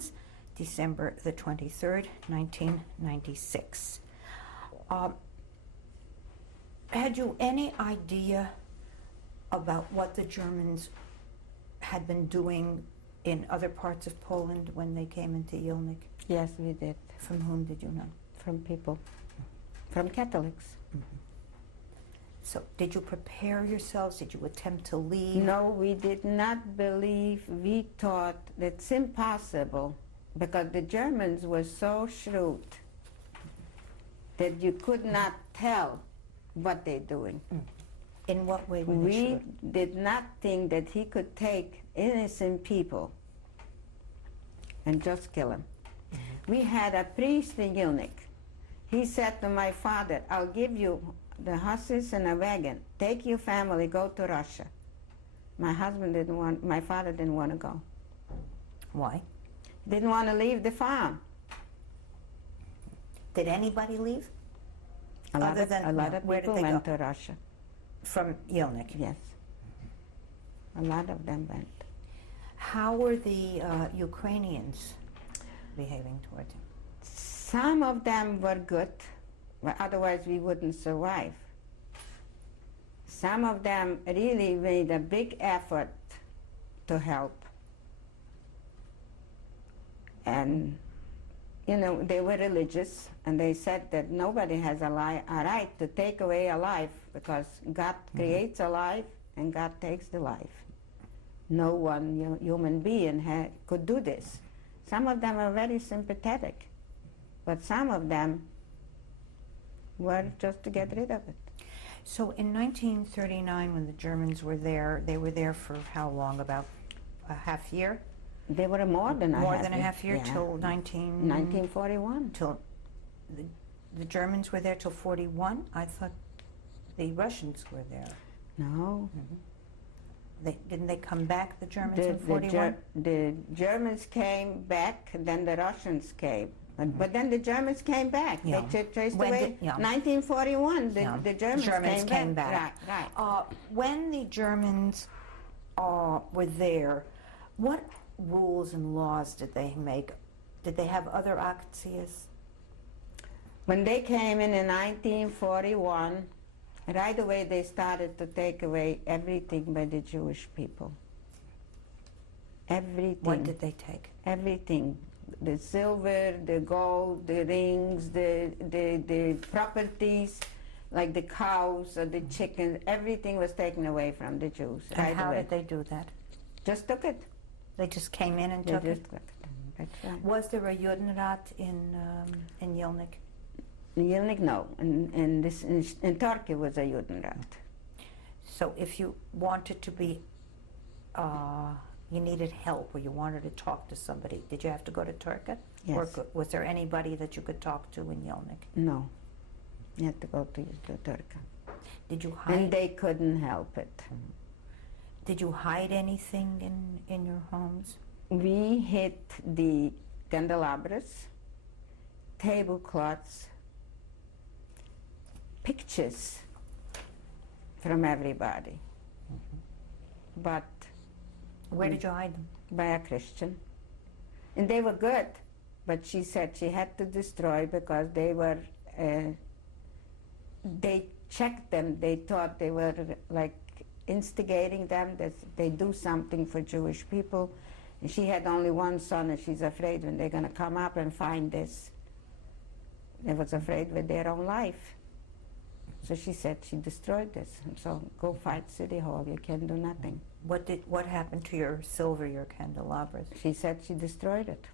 Hans, December the 23rd, 1996. Had you any idea about what the Germans had been doing in other parts of Poland when they came into Yelnik? Yes, we did. From whom did you know? From people, from Catholics. Mm-hmm. So did you prepare yourselves? Did you attempt to leave? No, we did not believe. We thought it's impossible because the Germans were so shrewd that you could not tell what they're doing. In what way were they We shrewd? did not think that he could take innocent people and just kill them. We had a priest in Yelnik. He said to my father, I'll give you the horses and a wagon. Take your family, go to Russia. My father didn't want to go. Why? Didn't want to leave the farm. Did anybody leave? A lot of where did people they went go? to Russia. From Yelnik? Yes. A lot of them went. How were the Ukrainians behaving towards him? Some of them were good, but otherwise we wouldn't survive. Some of them really made a big effort to help. And, you know, they were religious, and they said that nobody has a right to take away a life because God creates a life and God takes the life. No one human being could do this. Some of them are very sympathetic, but some of them were just to get rid of it. So in 1939, when the Germans were there, they were there for how long? About a half year? They were more than a half year, yeah. till 1941. Till the Germans were there till 41? I thought the Russians were there. No. Didn't they come back, the Germans, in 41? The Germans came back, then the Russians came. But then the Germans came back. Yeah. They traced When away. 1941, the Germans came back. Right. When the Germans were there, what rules and laws did they make? Did they have other actions? When they came in 1941, right away they started to take away everything by the Jewish people. Everything. What did they take? Everything. The silver, the gold, the rings, the properties, like the cows or the chickens, everything was taken away from the Jews. And right how away. did they do that? Just took it. They just came in and They took just it? took it. That's right. Was there a Judenrat in Yelnik? In Yelnik, no. In Turkey was a Judenrat. So if you wanted to be, you needed help or you wanted to talk to somebody, did you have to go to Turkey? Yes. Or was there anybody that you could talk to in Yelnik? No. You had to go to Turkey. Did you hide? And they couldn't help it. Did you hide anything in your homes? We hid the candelabras, tablecloths, pictures from everybody. But Where did you hide them? by a Christian. And they were good, but she said she had to destroy because they were, they checked them, they thought they were like instigating them, that they do something for Jewish people. And she had only one son and she's afraid when they're going to come up and find this. They was afraid with their own life. So she said she destroyed this. And so go fight City Hall, you can do nothing. What happened to your silver, your candelabras? She said she destroyed it.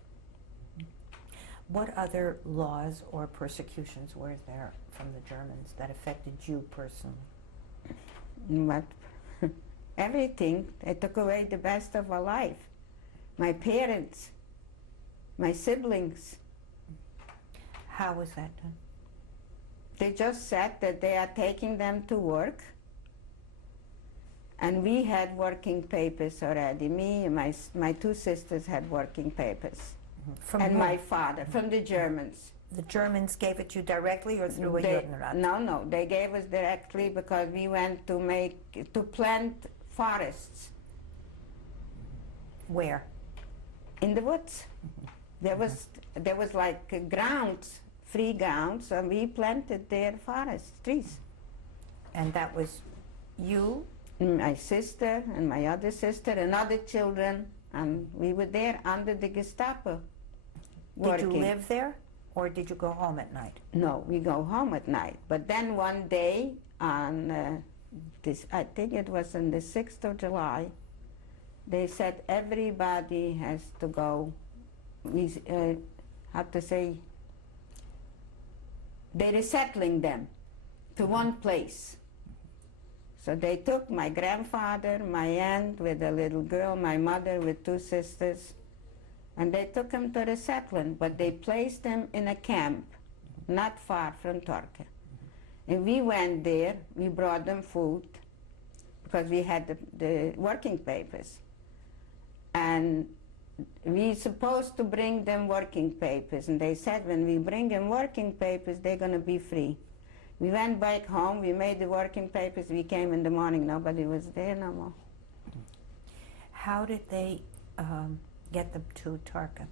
What other laws or persecutions were there from the Germans that affected you personally? But everything. They took away the best of our life. My parents, my siblings. How was that done? They just said that they are taking them to work. And we had working papers already. Me and my two sisters had working papers. From and whom? my father, from the Germans. The Germans gave it to you directly or through a Judenrat? No, they gave us directly because we went to plant forests. Where? In the woods. There was like grounds, free grounds, and we planted there forest trees. And that was you? My sister and my other sister and other children, and we were there under the Gestapo. Working. Did you live there, or did you go home at night? No, we go home at night. But then one day on I think it was on the 6th of July, they said everybody has to go. We have to say, they're resettling them to one place. So they took my grandfather, my aunt with a little girl, my mother with 2 sisters, and they took them to resettlement, but they placed them in a camp not far from Turkey. And we went there, we brought them food, because we had the working papers. And we supposed to bring them working papers, and they said when we bring them working papers, they're gonna be free. We went back home, we made the working papers, we came in the morning, nobody was there no more. How did they get them to Tarka?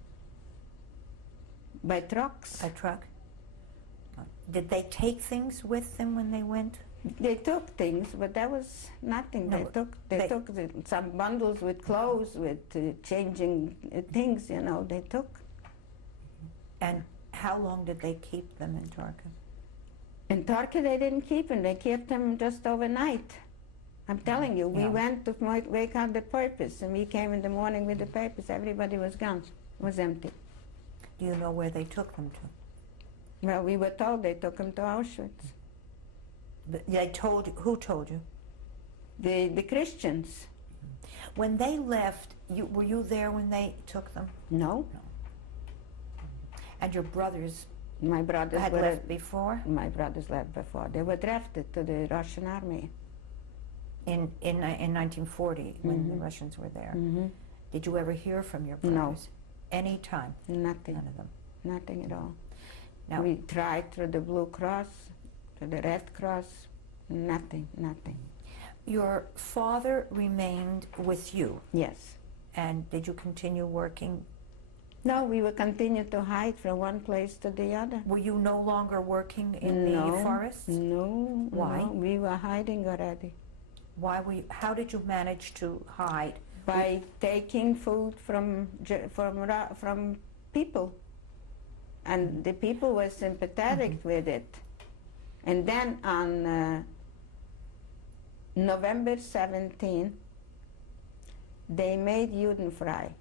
By trucks. By truck? Did they take things with them when they went? They took things, but that was nothing. No, they took some bundles with clothes, with changing things, you know, they took. And how long did they keep them in Tarka? In Turkey, they didn't keep them. They kept them just overnight. I'm telling you, we went to wake up the papers, and we came in the morning with the papers. Everybody was gone. It was empty. Do you know where they took them to? Well, we were told they took them to Auschwitz. But they told you, who told you? The Christians. When they left, were you there when they took them? No. And your brothers My brothers had were left before? My brothers left before. They were drafted to the Russian army. In 1940, when the Russians were there. Did you ever hear from your brothers? No. Any time? Nothing. None of them. Nothing at all. Now, We tried through the Blue Cross, to the Red Cross, nothing, nothing. your father remained with you, Yes. and did you continue working? No, we will continue to hide from one place to the other. Were you no longer working in the forests? No. Why? No, we were hiding already. Why were you, how did you manage to hide? By taking food from people. And the people were sympathetic with it. And then on November 17, they made Judenfrei.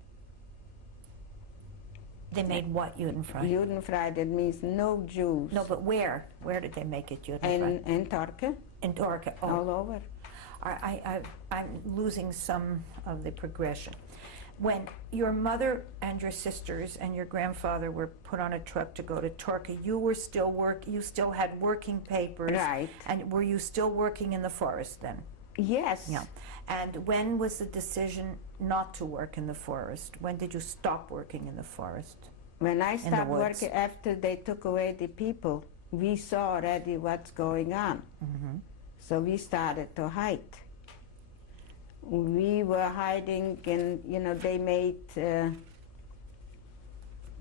They made what Judenfrei? Judenfrei, that means no Jews. No, but where? Where did they make it Judenfrei? In Turkey. In Turkey. Oh. All over. I'm losing some of the progression. When your mother and your sisters and your grandfather were put on a truck to go to Turkey, you were still you still had working papers. Right. And were you still working in the forest then? Yes. Yeah. And when was the decision not to work in the forest? When did you stop working in the forest? When I the stopped woods? working after they took away the people, we saw already what's going on. So we started to hide. We were hiding in, they made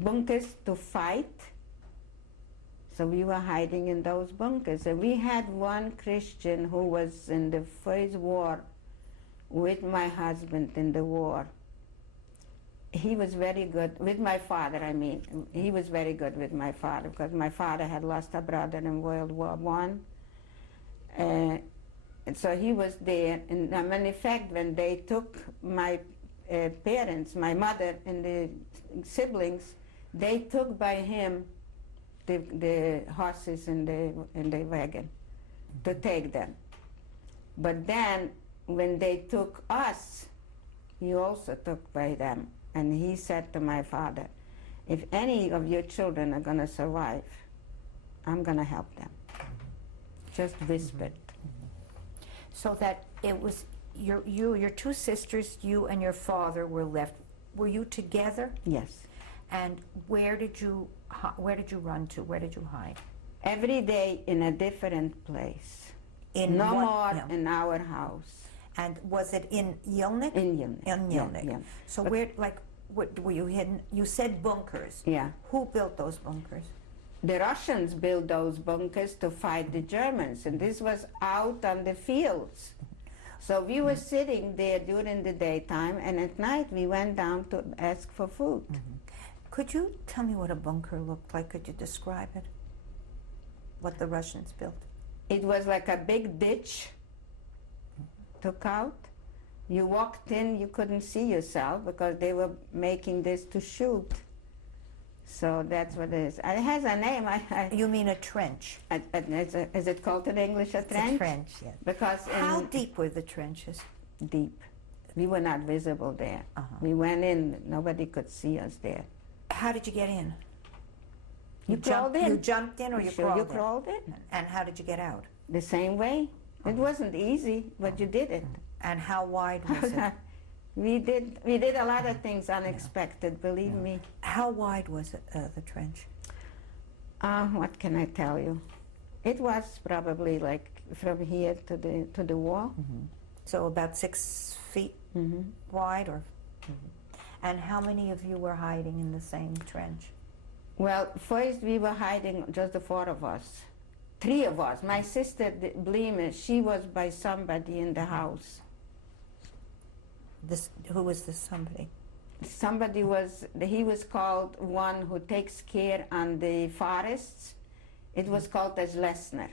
bunkers to fight. So we were hiding in those bunkers. And we had one Christian who was in the first war with my husband in the war. He was very good, with my father, I mean. He was very good with my father, because my father had lost a brother in World War I. And so he was there. And in fact, when they took my parents, my mother and the siblings, they took by him the horses in the wagon to take them. But then when they took us, he also took by them. And he said to my father, if any of your children are going to survive, I'm going to help them. Just whispered. So that it was your two sisters, you and your father were left. Were you together? Yes. And where did you run to? Where did you hide? Every day in a different place. No more in our house. And was it in Yelnik? In Yelnik. In Yelnik. Yeah. So but What, were you hidden? You said bunkers. Yeah. Who built those bunkers? The Russians built those bunkers to fight the Germans, and this was out on the fields. So we were sitting there during the daytime, and at night we went down to ask for food. Could you tell me what a bunker looked like? Could you describe it? What the Russians built? It was like a big ditch took out. You walked in, you couldn't see yourself because they were making this to shoot. So that's what it is. It has a name. You mean a trench? Is it called in English a trench? It's a trench, yes. Because How deep were the trenches? deep. We were not visible there. We went in, nobody could see us there. How did you get in? You crawled in. You jumped in or you Sure, crawled you in? crawled in. And how did you get out? The same way. It wasn't easy, but you did it. And how wide was it? We did a lot of things unexpected, believe me. How wide was it, the trench? What can I tell you? It was probably like from here to the wall. So about 6 feet wide, or? And how many of you were hiding in the same trench? Well, first we were hiding, just the four of us. 3 of us. My sister, Blima, she was by somebody in the house. Who was this somebody? Somebody was, he was called one who takes care on the forests. It was called as Lesner.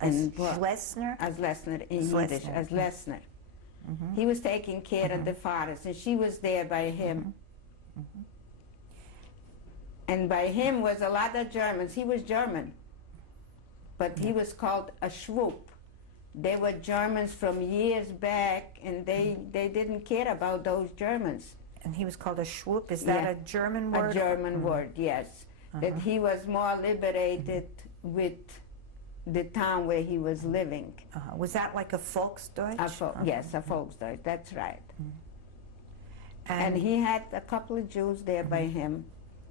As Lesner? As Lesner in Slesner. Yiddish, as Lesner. He was taking care of the forest, and she was there by him. And by him was a lot of Germans. He was German, but he was called a Schwupp. They were Germans from years back, and they didn't care about those Germans. And he was called a Schwupp? Is that a German word? A German word, yes. That he was more liberated with the town where he was living. Was that like a Volksdeutsch? Yes, a Volksdeutsch, that's right. And he had a couple of Jews there by him.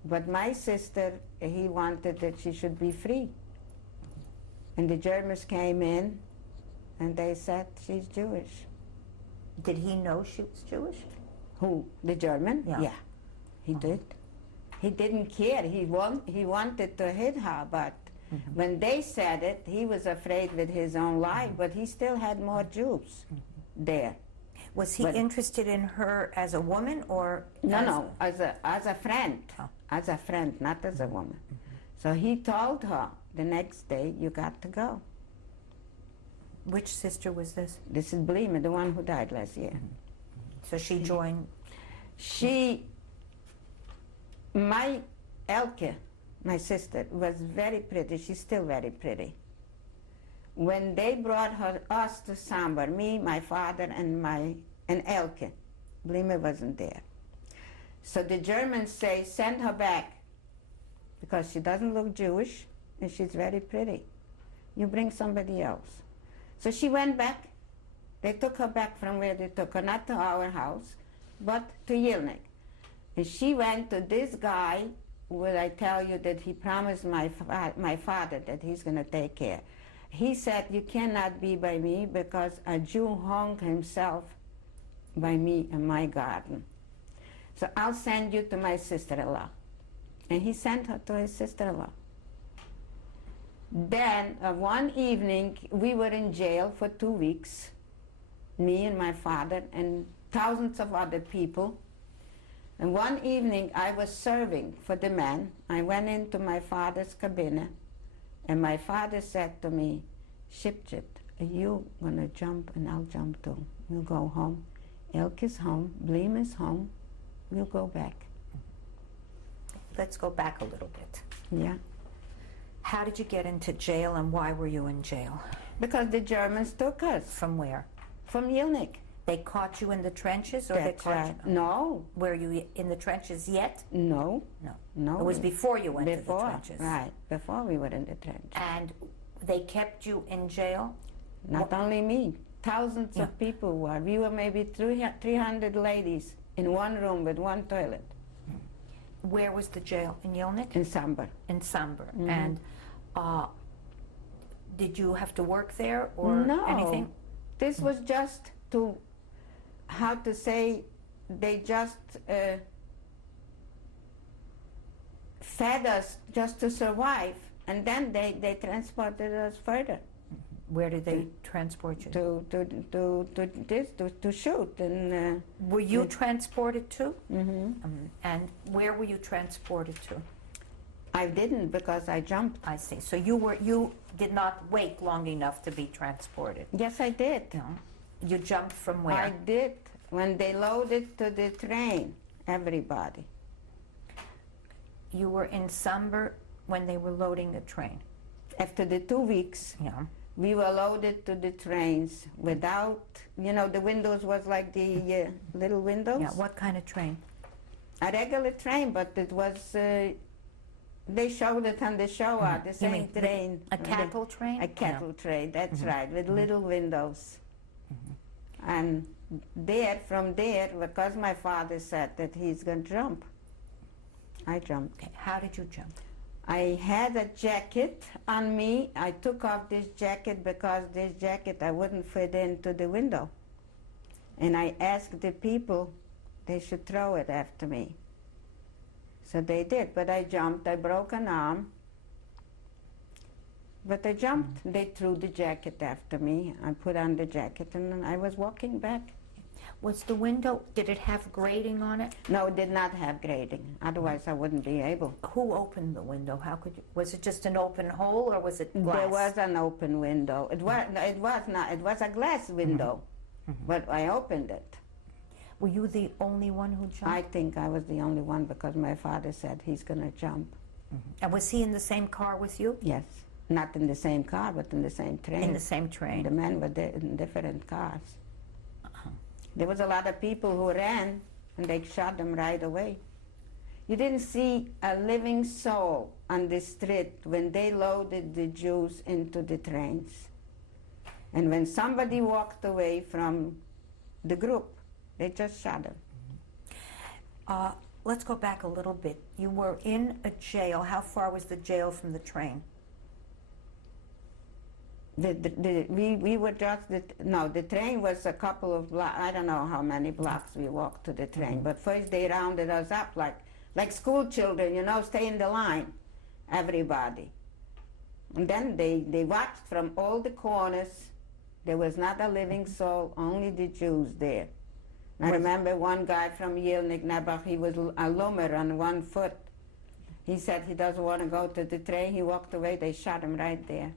But my sister, he wanted that she should be free. And the Germans came in, and they said, she's Jewish. Did he know she was Jewish? Who? The German? Yeah. He did. He didn't care. He wanted to hit her, but when they said it, he was afraid with his own life, but he still had more Jews there. Was he interested in her as a woman, or? No, as a friend. As a friend, not as a woman. So he told her the next day, you got to go. Which sister was this? This is Blima, the one who died last year. So she joined? My Elke, my sister, was very pretty. She's still very pretty. When they brought us to Sambar, me, my father, and Elke, Blima wasn't there. So the Germans say, send her back, because she doesn't look Jewish, and she's very pretty. You bring somebody else. So she went back. They took her back from where they took her, not to our house, but to Yilnik. And she went to this guy, where I tell you that he promised my father that he's going to take care. He said, you cannot be by me because a Jew hung himself by me in my garden. So I'll send you to my sister-in-law. And he sent her to his sister-in-law. Then one evening, we were in jail for 2 weeks, me and my father and thousands of other people. And one evening, I was serving for the men. I went into my father's cabin, and my father said to me, Shipchit, are you going to jump and I'll jump too? We'll go home. Elk is home, Bleem is home. We'll go back. Let's go back a little bit. Yeah. How did you get into jail, and why were you in jail? Because the Germans took us. From where? From Yilnik. They caught you in the trenches, or That's they caught right. you? No. Were you in the trenches yet? No. No. No. It was before you went Before, to the trenches. right. Before we were in the trenches. And they kept you in jail? Not only me. Thousands of people were. We were maybe 300 ladies in one room with one toilet. Where was the jail? In Yilnik? In Sambar. In Sambar. And did you have to work there or No. anything? This was just to, how to say, they just fed us just to survive, and then they transported us further Where did they transport you? to shoot. And Were you transported to? mhm. And where were you transported to? I didn't, because I jumped. I see. So you did not wait long enough to be transported. Yes, I did. No. You jumped from where? I did. When they loaded to the train, everybody. You were in Summer when they were loading the train. After the 2 weeks, Yeah. we were loaded to the trains without, the windows was like the little windows. Yeah. What kind of train? A regular train, but it was, they showed it on the show, the You same mean train. A cattle train? A cattle train, that's right, with little windows. And from there, because my father said that he's going to jump, I jumped. Okay. How did you jump? I had a jacket on me. I took off this jacket because this jacket I wouldn't fit into the window. And I asked the people they should throw it after me. So they did, but I jumped. I broke an arm. But I jumped. They threw the jacket after me. I put on the jacket and I was walking back. Was the window, did it have grating on it? No, it did not have grating. Otherwise, I wouldn't be able. Who opened the window? How could you, was it just an open hole or was it glass? There was an open window. It was not. It was a glass window, but I opened it. Were you the only one who jumped? I think I was the only one because my father said he's going to jump. And was he in the same car with you? Yes, not in the same car, but in the same train. In the same train. The men were in different cars. There was a lot of people who ran, and they shot them right away. You didn't see a living soul on the street when they loaded the Jews into the trains. And when somebody walked away from the group, they just shot them. Let's go back a little bit. You were in a jail. How far was the jail from the train? We were just, the train was a couple of blocks, I don't know how many blocks we walked to the train, but first they rounded us up like school children, stay in the line, everybody. And then they watched from all the corners. There was not a living soul, only the Jews there. I remember one guy from Yelnik Nebach, he was a lumber on one foot. He said he doesn't want to go to the train. He walked away, they shot him right there.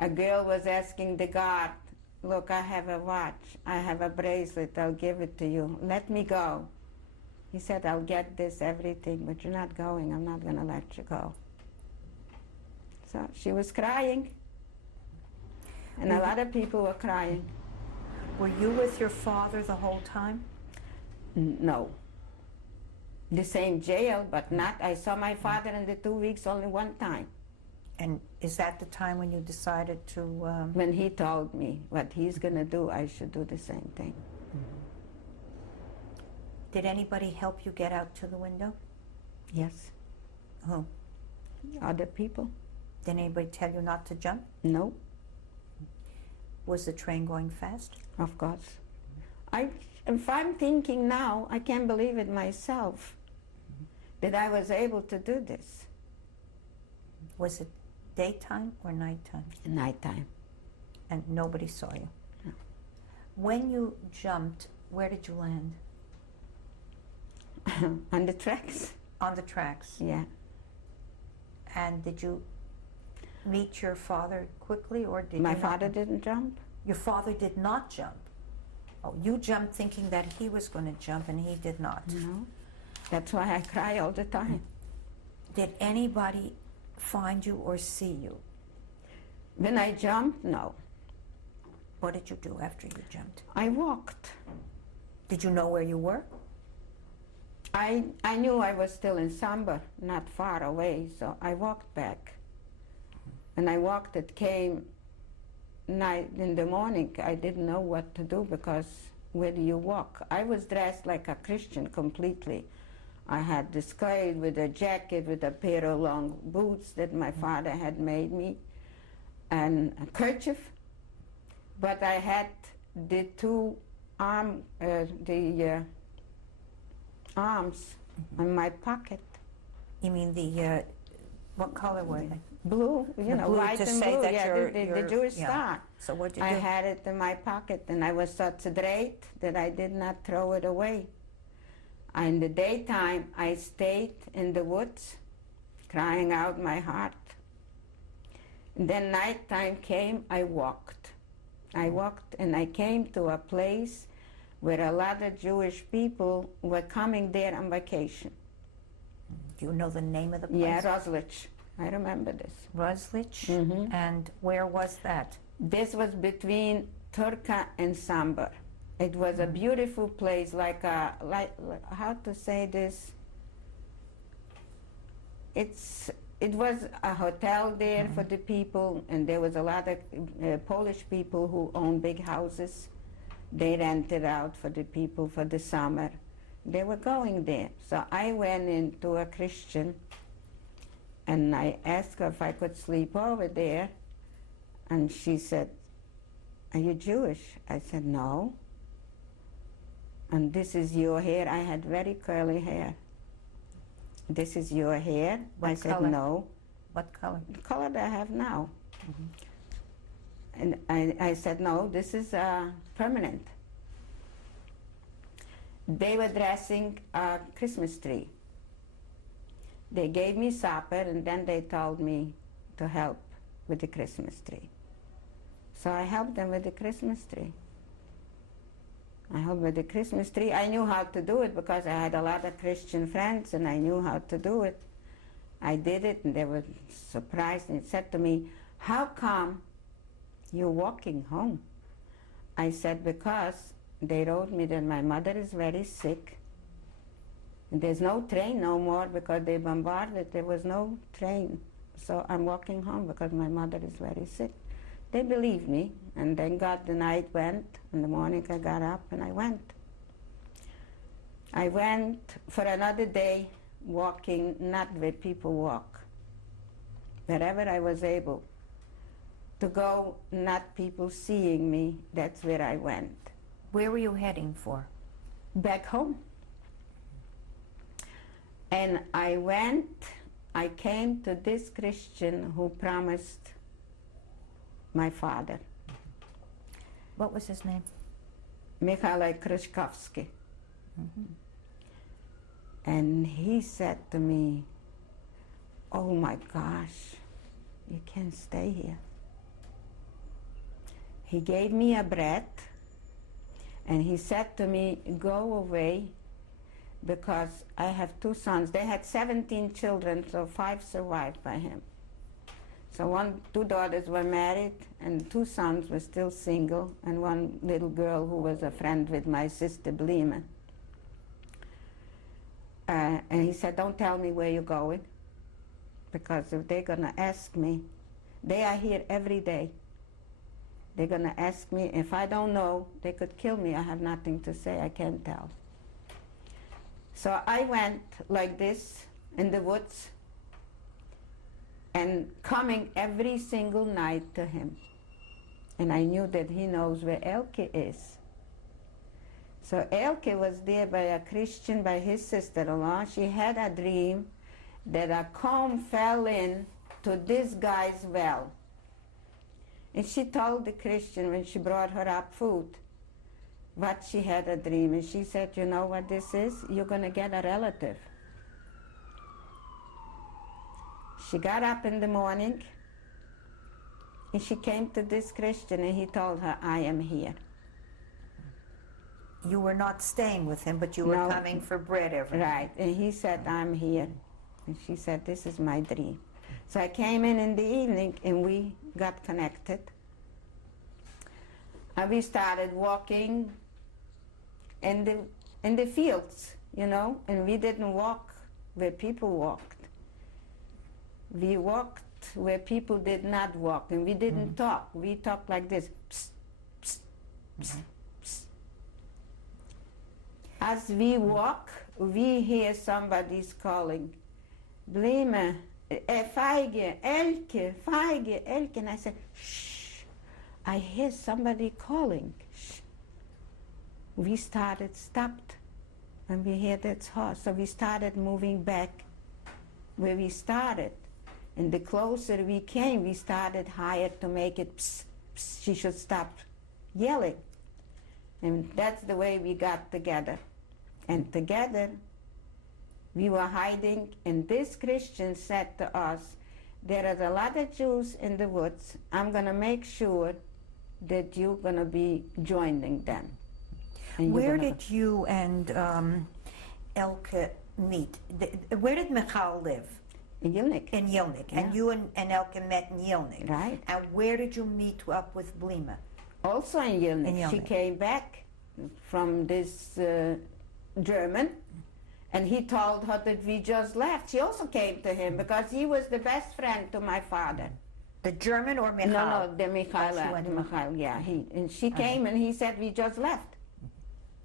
A girl was asking the guard, look, I have a watch, I have a bracelet, I'll give it to you. Let me go. He said, I'll get this, everything, but you're not going. I'm not going to let you go. So she was crying, and a lot of people were crying. Were you with your father the whole time? No. The same jail, but not. I saw my father in the 2 weeks only one time. And is that the time when you decided to... When he told me what he's going to do, I should do the same thing. Did anybody help you get out to the window? Yes. Who? Other people? Did anybody tell you not to jump? No, Was the train going fast? of course. If I'm thinking now, I can't believe it myself that I was able to do this. Was it daytime or nighttime? At nighttime. And nobody saw you? No. When you jumped, where did you land? On the tracks. On the tracks. Yeah. And did you meet your father quickly, or did My you not? father didn't jump. Your father did not jump. Oh, you jumped thinking that he was going to jump, and he did not. No. That's why I cry all the time. Did anybody find you or see you? When I jumped, no. What did you do after you jumped? I walked. Did you know where you were? I knew I was still in Samba, not far away, so I walked back. And I walked, it came night in the morning. I didn't know what to do because where do you walk? I was dressed like a Christian completely. I had the skirt with a jacket, with a pair of long boots that my father had made me, and a kerchief. But I had the two arms in my pocket. You mean the, what color were they? Blue, you know, blue white to and say blue. that Yeah, you're- the you're- Jewish yeah. star. So what'd you I do? had it in my pocket, and I was such a great that I did not throw it away. In the daytime, I stayed in the woods, crying out my heart. And then nighttime came, I walked. I walked, and I came to a place where a lot of Jewish people were coming there on vacation. Do you know the name of the place? Yeah, Roslich. I remember this. Roslich? Mhm. And where was that? This was between Turka and Sambar. It was a beautiful place, like how to say this? It was a hotel there for the people, and there was a lot of Polish people who owned big houses. They rented out for the people for the summer. They were going there. So I went into a Christian, and I asked her if I could sleep over there, and she said, "Are you Jewish?" I said, "No." "And this is your hair?" I had very curly hair. "This is your hair?" What I said, color? "No." What color? The color that I have now. And I said, "No, this is permanent." They were dressing a Christmas tree. They gave me supper, and then they told me to help with the Christmas tree. So I helped them with the Christmas tree. I helped with the Christmas tree. I knew how to do it because I had a lot of Christian friends, and I knew how to do it. I did it, and they were surprised, and said to me, "How come you're walking home?" I said, "Because they wrote me that my mother is very sick. And there's no train no more because they bombarded. There was no train. So I'm walking home because my mother is very sick." They believed me, and thank God the night went. In the morning I got up and I went. I went for another day walking, not where people walk. Wherever I was able to go, not people seeing me, that's where I went. Where were you heading for? Back home. And I came to this Christian who promised my father, What was his name? Mikhail Kryshkovsky. And he said to me, "Oh my gosh, you can't stay here." He gave me a bread, and he said to me, "Go away, because I have 2 sons." They had 17 children, so 5 survived by him. So 2 daughters were married, and 2 sons were still single, and 1 little girl who was a friend with my sister, Blima. And he said, "Don't tell me where you're going, because if they're going to ask me, they are here every day. They're going to ask me. If I don't know, they could kill me. I have nothing to say. I can't tell." So I went like this in the woods and coming every single night to him. And I knew that he knows where Elke is. So Elke was there by a Christian, by his sister-in-law. She had a dream that a comb fell in to this guy's well. And she told the Christian when she brought her up food what she had a dream. And she said, "You know what this is? You're going to get a relative." She got up in the morning and she came to this Christian, and he told her, "I am here." You were not staying with him, but you were No. coming for bread every night. Right. And he said, "I'm here." And she said, "This is my dream." So I came in the evening, and we got connected. And we started walking in the fields, you know, and we didn't walk where people walked. We walked where people did not walk, and we didn't talk. We talked like this. Psst, psst, psst, psst. As we walk, we hear somebody's calling, "Blima, Feige, Elke, Feige, Elke." And I said, "Shh, I hear somebody calling." Shh. We stopped, and we heard its horse. So we started moving back where we started. And the closer we came, we started higher to make it psst, psst, she should stop yelling. And that's the way we got together. And together, we were hiding, and this Christian said to us, there are a lot of Jews in the woods. I'm going to make sure that you're going to be joining them. And Where did you and Elke meet? Where did Michal live? In Yilnik. In Yilnik. Yeah. And you and Elke met in Yilnik. Right. And where did you meet up with Blima? Also in Yilnik. In She Yilnik. came back from this German, and he told her that we just left. She also came to him because he was the best friend to my father. The German or Michal? No, the Michaela. Oh, she went to Michael, yeah. And she came and he said, we just left.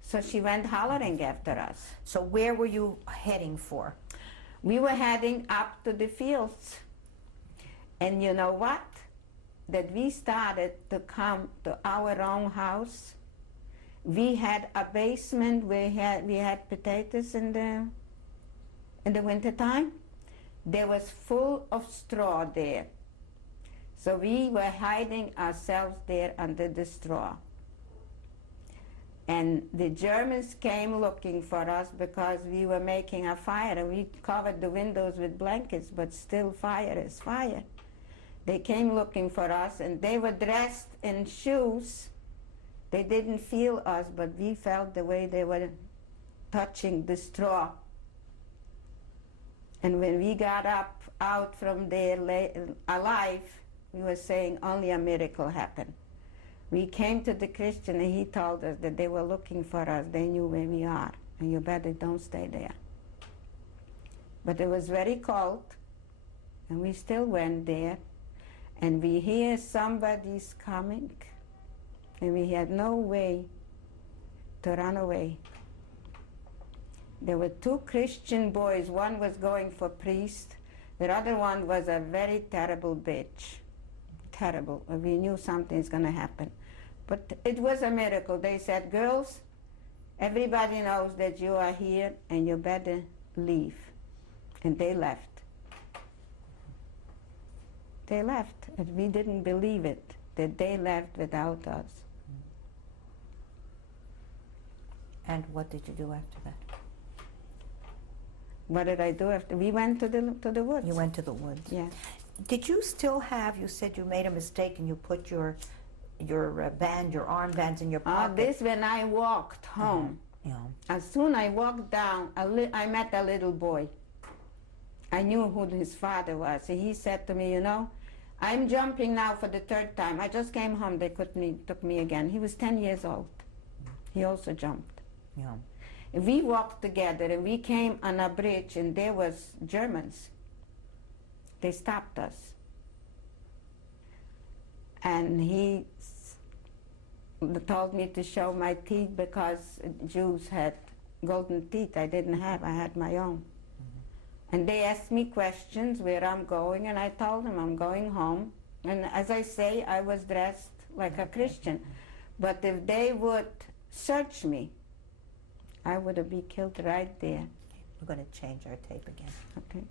So she went hollering after us. So where were you heading for? We were heading up to the fields. And you know what? That we started to come to our own house. We had a basement where we had potatoes in the wintertime. There was full of straw there. So we were hiding ourselves there under the straw. And the Germans came looking for us because we were making a fire, and we covered the windows with blankets, but still fire is fire. They came looking for us, and they were dressed in shoes. They didn't feel us, but we felt the way they were touching the straw. And when we got up out from there alive, we were saying only a miracle happened. We came to the Christian, and he told us that they were looking for us. They knew where we are, and you better don't stay there. But it was very cold, and we still went there, and we hear somebody's coming, and we had no way to run away. There were two Christian boys. One was going for priest. The other one was a very terrible bitch. Terrible. We knew something's going to happen. But it was a miracle. They said, girls, everybody knows that you are here and you better leave. And they left. They left. And we didn't believe it, that they left without us. And what did you do after that? What did I do after? We went to the woods. You went to the woods. Yeah. Did you still have, you said you made a mistake and you put your band, your armbands in your pocket. This when I walked home. Yeah. As soon I walked down, I met a little boy. I knew who his father was. He said to me, you know, I'm jumping now for the third time. I just came home, they took me again. He was 10 years old. He also jumped. Yeah. We walked together and we came on a bridge and there was Germans. They stopped us. And he told me to show my teeth because Jews had golden teeth. I didn't have, I had my own. And they asked me questions where I'm going, and I told them I'm going home. And as I say, I was dressed like a Christian. But if they would search me, I would have been killed right there. We're going to change our tape again. Okay.